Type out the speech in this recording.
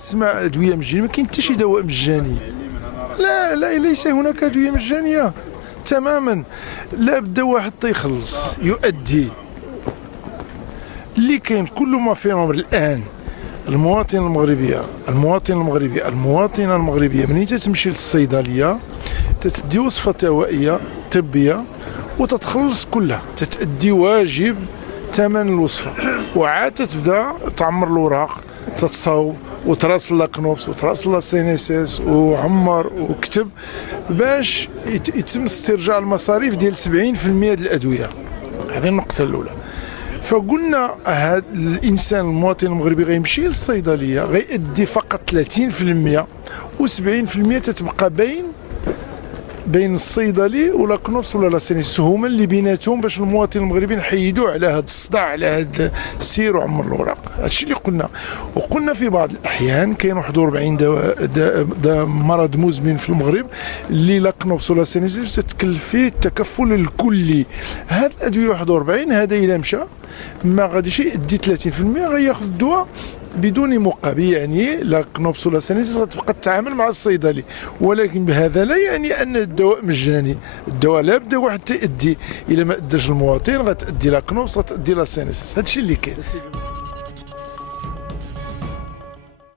اسمع ادويه مجانيه، ما كاين حتى شي دواء مجاني. لا لا، ليس هناك ادويه مجانيه تماما. لا بد واحد يخلص يؤدي. اللي كاين كل ما في الامر الان المواطنه المغربيه منين تمشي للصيدليه تتدي وصفه دوائيه طبيه وتتخلص كلها، تتأدي واجب ثمن الوصفه، وعاد تبدا تعمر الاوراق، تتصاوب وتراسل لا كنوبس وتراسل لا سينيسيس وعمر وكتب باش يتم استرجاع المصاريف ديال 70% ديال الادويه. هذه النقطه الاولى. فقلنا هذا الانسان المواطن المغربي غيمشي للصيدليه غيأدي فقط 30% و70% تتبقى بين الصيدلي ولا كنوبس ولا لاسينيس، هما اللي بيناتهم باش المواطن المغربي نحيدوا على هذا الصداع، على هذا السير وعمر الاوراق. هادشي اللي قلنا. وقلنا في بعض الاحيان كاين 41 دواء مرض مزمن في المغرب اللي لا كنوبس ولا سينيس تتكلف فيه التكفل الكلي. هاد الادويه 41 هذا الا مشى ما غاديش يدي 30%، غياخذ الدواء بدون مقابل. يعني لا كنوبس ولا سينيسيس غتبقى تتعامل مع الصيدلي، ولكن بهذا لا يعني ان الدواء مجاني. الدواء لابد واحد تأدي، الا ما اداش المواطن غتأدي لا كنوبس غتأدي لا سينيسيس. هادشي اللي كاين.